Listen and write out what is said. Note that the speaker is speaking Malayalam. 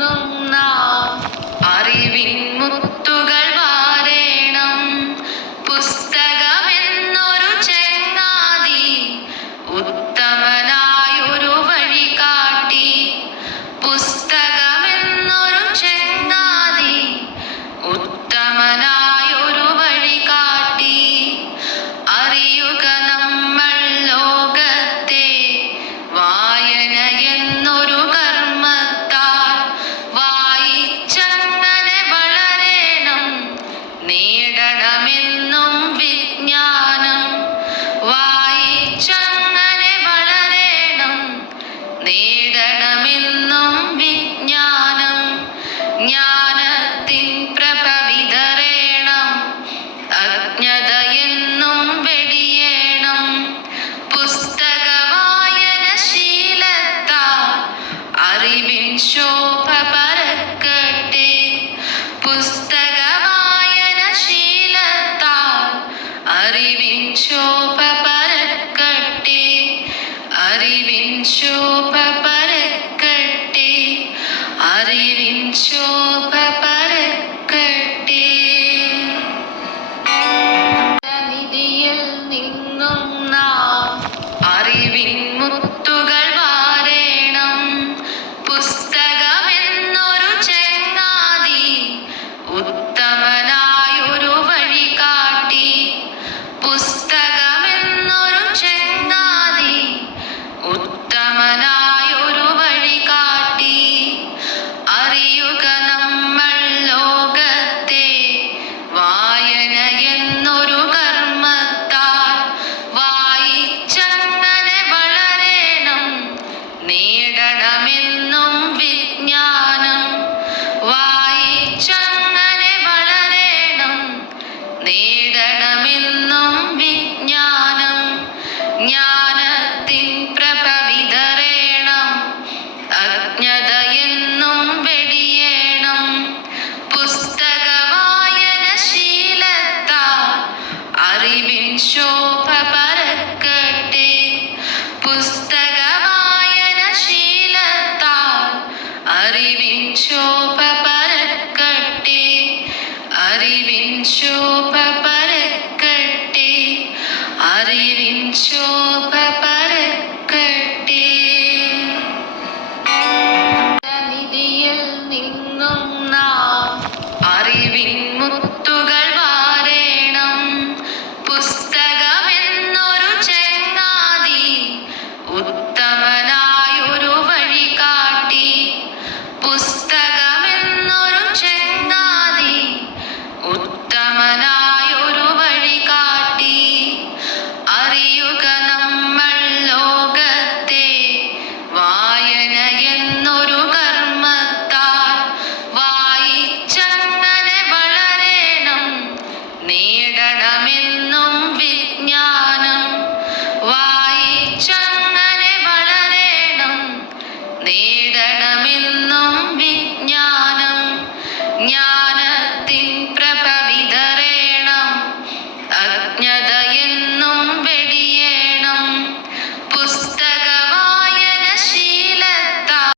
No, no. നേടണമെന്നും വിജ്ഞാനം. അജ്ഞതയെന്നും അറിവിൻ അറിവിൻ ശോഭ പരക്കട്ടെ. അറിവിൻ يدين